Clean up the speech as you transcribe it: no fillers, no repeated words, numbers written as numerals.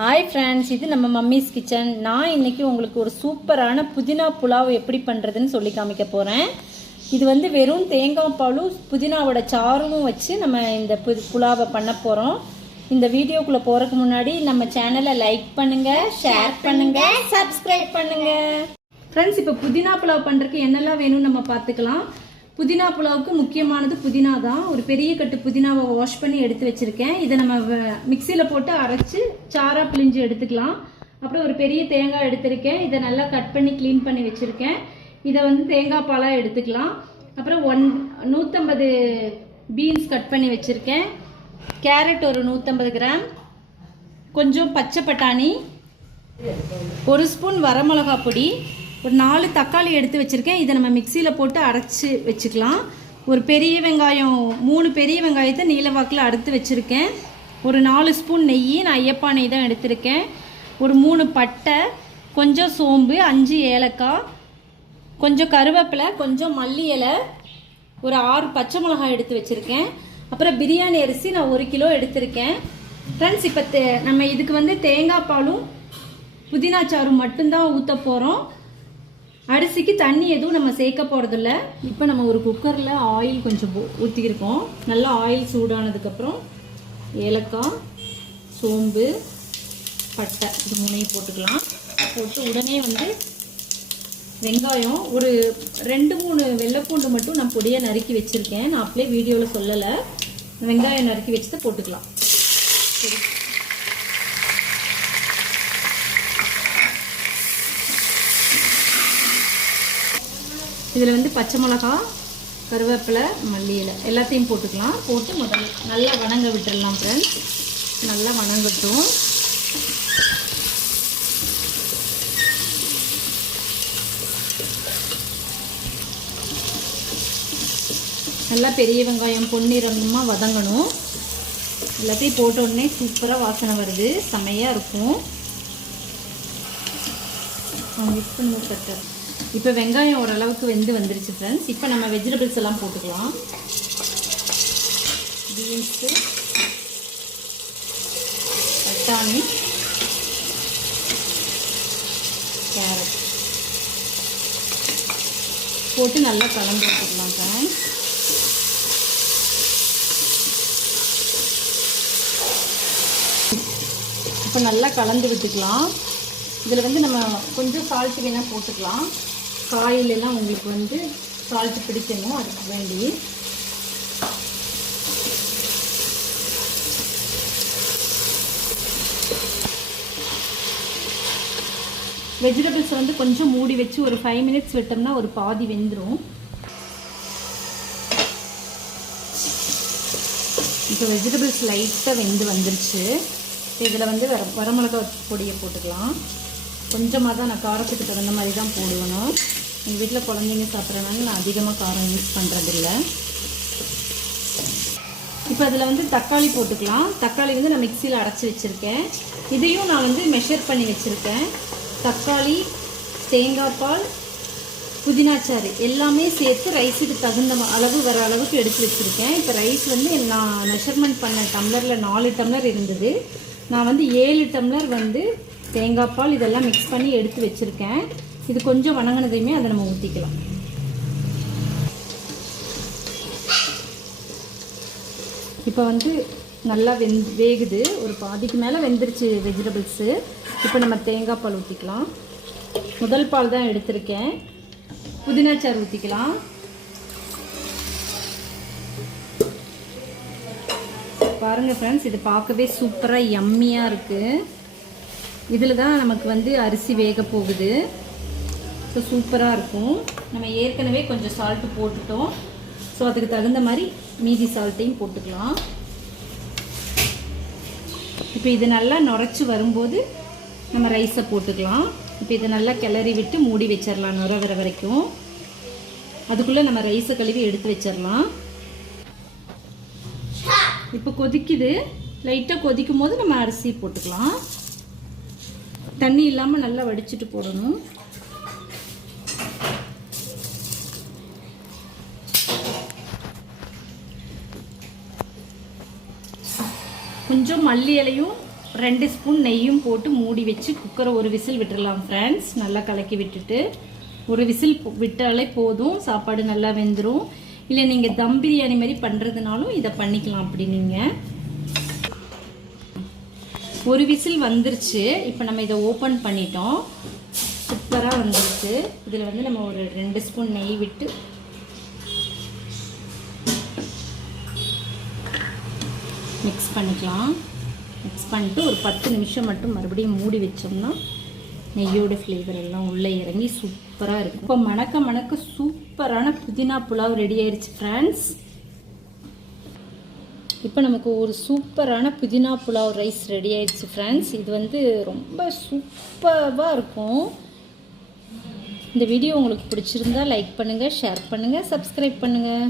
Hi friends, இது நம்ம mummy's kitchen. நான் இன்றைக்கி உங்களுக்கு ஒரு சூப்பரான புதினா புலாவ் எப்படி பண்ணுறதுன்னு சொல்லி காமிக்க போகிறேன். இது வந்து வெறும் தேங்காய் பாலும் புதினாவோட சாரும் வச்சு நம்ம இந்த புலாவை பண்ண போகிறோம். இந்த வீடியோக்குள்ளே போகிறதுக்கு முன்னாடி நம்ம சேனலை லைக் பண்ணுங்கள், ஷேர் பண்ணுங்கள், சப்ஸ்கிரைப் பண்ணுங்கள். ஃப்ரெண்ட்ஸ், இப்போ புதினா புலாவ் பண்ணுறதுக்கு என்னெல்லாம் வேணும்னு நம்ம பார்த்துக்கலாம். புதினா புலாவுக்கு முக்கியமானது புதினா தான். ஒரு பெரிய கட்டு புதினாவை வாஷ் பண்ணி எடுத்து வச்சுருக்கேன். இதை நம்ம மிக்சியில் போட்டு அரைச்சி சாராக பிழிஞ்சு எடுத்துக்கலாம். அப்புறம் ஒரு பெரிய தேங்காய் எடுத்திருக்கேன். இதை நல்லா கட் பண்ணி க்ளீன் பண்ணி வச்சுருக்கேன். இதை வந்து தேங்காய் பாலாக எடுத்துக்கலாம். அப்புறம் 150 பீன்ஸ் கட் பண்ணி வச்சுருக்கேன். கேரட் ஒரு 150 கிராம், கொஞ்சம் பச்சை பட்டாணி, 1 ஸ்பூன் வரமிளகா பொடி, ஒரு 4 தக்காளி எடுத்து வச்சுருக்கேன். இதை நம்ம மிக்சியில் போட்டு அரைச்சி வச்சுக்கலாம். ஒரு பெரிய வெங்காயம், 3 பெரிய வெங்காயத்தை நீல வாக்கில் அறுத்து வச்சுருக்கேன். ஒரு 4 ஸ்பூன் நெய், நான் ஐயப்பா நெய் தான் எடுத்திருக்கேன். ஒரு 3 பட்டை, கொஞ்சம் சோம்பு, 5 ஏலக்காய், கொஞ்சம் கருவேப்பிலை, கொஞ்சம் மல்லி இலை, ஒரு 6 பச்சை மிளகாய் எடுத்து வச்சுருக்கேன். அப்புறம் பிரியாணி அரிசி நான் 1 கிலோ எடுத்திருக்கேன். ஃப்ரெண்ட்ஸ், இப்போ நம்ம இதுக்கு வந்து தேங்காய் பாலும் புதினா சாரும் மட்டும்தான் ஊற்ற போகிறோம். அரிசிக்கு தண்ணி எதுவும் நம்ம சேர்க்க போகிறதில்ல. இப்போ நம்ம ஒரு குக்கரில் ஆயில் கொஞ்சம் ஊற்றிக்கிருக்கோம். நல்லா ஆயில் சூடானதுக்கப்புறம் ஏலக்காய், சோம்பு, பட்டை இது 3 போட்டுக்கலாம். போட்டு உடனே வந்து வெங்காயம் ஒரு 2-3 வெள்ளைப்பூண்டு மட்டும் நான் பொடியாக நறுக்கி வச்சுருக்கேன். நான் அப்படியே வீடியோவில் சொல்லலை. வெங்காயம் நறுக்கி வச்சுட்டு போட்டுக்கலாம். சரி, இதில் வந்து பச்சை மிளகா, கருவேப்பிலை, மல்லி இலை எல்லாத்தையும் போட்டுக்கலாம். போட்டு முதல்ல நல்லா வணங்க விட்டுடலாம். ஃப்ரெண்ட்ஸ், நல்லா வணங்கட்டும். நல்லா பெரிய வெங்காயம் பொன்னிறமாக வதங்கணும். எல்லாத்தையும் போட்ட உடனே சூப்பராக வாசனை வருது, செம்மையாக இருக்கும். மிக்ஸ் பண்ணி கட்டர். இப்போ வெங்காயம் ஓரளவுக்கு வெந்து வந்துருச்சு ஃப்ரெண்ட்ஸ். இப்போ நம்ம வெஜிடபிள்ஸ் எல்லாம் போட்டுக்கலாம். பீன்ஸு, பட்டாணி, கேரட் போட்டு நல்லா கலந்து விட்டுக்கலாம் ஃப்ரெண்ட்ஸ். இப்போ நல்லா கலந்து விட்டுக்கலாம். இதில் வந்து நம்ம கொஞ்சம் சால்ட்டு வேணால் போட்டுக்கலாம். காயிலெல்லாம் உங்களுக்கு வந்து சால்ட்டு பிடிக்கணும், அதுக்கு வேண்டி. வெஜிடபிள்ஸ் வந்து கொஞ்சம் மூடி வச்சு ஒரு 5 மினிட்ஸ் விட்டோம்னா ஒரு பாதி வெந்துடும். இப்போ வெஜிடபிள்ஸ் லைட்டாக வெந்து வந்துருச்சு. இதில் வந்து வரமிளகா பொடியை போட்டுக்கலாம். கொஞ்சமாக தான், நான் காரத்துக்கு தகுந்த மாதிரி தான் போடுவேணும். எங்கள் வீட்டில் குழந்தைங்க சாப்பிட்றதுனால நான் அதிகமாக காரம் யூஸ் பண்ணுறதில்ல. இப்போ அதில் வந்து தக்காளி போட்டுக்கலாம். தக்காளி வந்து நான் மிக்சியில் அரைச்சி வச்சுருக்கேன். இதையும் நான் வந்து மெஷர் பண்ணி வச்சுருக்கேன். தக்காளி, தேங்காய் பால், புதினாச்சாறு எல்லாமே சேர்த்து ரைஸுக்கு தகுந்த அளவு வர அளவுக்கு எடுத்து வச்சுருக்கேன். இப்போ ரைஸ் வந்து நான் மெஷர்மெண்ட் பண்ண டம்ளரில் 4 டம்ளர் இருந்தது. நான் வந்து 7 டம்ளர் வந்து தேங்காய் பால் இதெல்லாம் மிக்ஸ் பண்ணி எடுத்து வச்சுருக்கேன். இது கொஞ்சம் வணங்கினதையுமே அதை நம்ம ஊற்றிக்கலாம். இப்போ வந்து நல்லா வேகுது. ஒரு பாதிக்கு மேலே வெந்துருச்சு வெஜிடபிள்ஸு. இப்போ நம்ம தேங்காய் பால் ஊற்றிக்கலாம். முதல் பால் தான் எடுத்திருக்கேன். புதினாச்சாறு ஊற்றிக்கலாம். பாருங்கள் ஃப்ரெண்ட்ஸ், இது பார்க்கவே சூப்பராக யம்மியாக இருக்குது. இதில் தான் நமக்கு வந்து அரிசி வேக போகுது. ஸோ சூப்பராக இருக்கும். நம்ம ஏற்கனவே கொஞ்சம் சால்ட்டு போட்டுட்டோம். ஸோ அதுக்கு தகுந்த மாதிரி மீதி சால்ட்டையும் போட்டுக்கலாம். இப்போ இது நல்லா நுரைச்சி வரும்போது நம்ம ரைஸை போட்டுக்கலாம். இப்போ இதை நல்லா கிளறி விட்டு மூடி வச்சிடலாம் நுர வர வரைக்கும். அதுக்குள்ளே நம்ம ரைஸை கழுவி எடுத்து வச்சிடலாம். இப்போ கொதிக்குது. லைட்டாக கொதிக்கும் போது நம்ம அரிசி போட்டுக்கலாம். தண்ணி இல்லாமல் நல்லா வடிச்சிட்டு போடணும். கொஞ்சம் மல்லி இலையும் 2 ஸ்பூன் நெய்யும் போட்டு மூடி வச்சு குக்கரை ஒரு விசில் விட்டுடலாம் ஃப்ரெண்ட்ஸ். நல்லா கலக்கி விட்டுட்டு ஒரு விசில் விட்டாலே போதும், சாப்பாடு நல்லா வெந்துடும். இல்லை நீங்கள் தம் பிரியாணி மாதிரி பண்ணுறதுனாலும் இதை பண்ணிக்கலாம். அப்படி நீங்கள் ஒரு விசில் வந்துருச்சு. இப்போ நம்ம இதை ஓப்பன் பண்ணிட்டோம். சூப்பராக வந்துருச்சு. இதில் வந்து நம்ம ஒரு 2 ஸ்பூன் நெய் விட்டு மிக்ஸ் பண்ணிக்கலாம். மிக்ஸ் பண்ணிட்டு ஒரு 10 நிமிஷம் மட்டும் மறுபடியும் மூடி வச்சோம்னா நெய்யோட ஃப்ளேவர் எல்லாம் உள்ளே இறங்கி சூப்பராக இருக்கும். இப்போ மணக்க மணக்க சூப்பரான புதினா புலாவ் ரெடி ஆயிடுச்சு ஃப்ரெண்ட்ஸ். இப்போ நமக்கு ஒரு சூப்பரான புதினா புலாவ் ரைஸ் ரெடி ஆயிடுச்சு ஃப்ரெண்ட்ஸ். இது வந்து ரொம்ப சூப்பராக இருக்கும். இந்த வீடியோ உங்களுக்கு பிடிச்சிருந்தா லைக் பண்ணுங்கள், ஷேர் பண்ணுங்கள், சப்ஸ்கிரைப் பண்ணுங்கள்.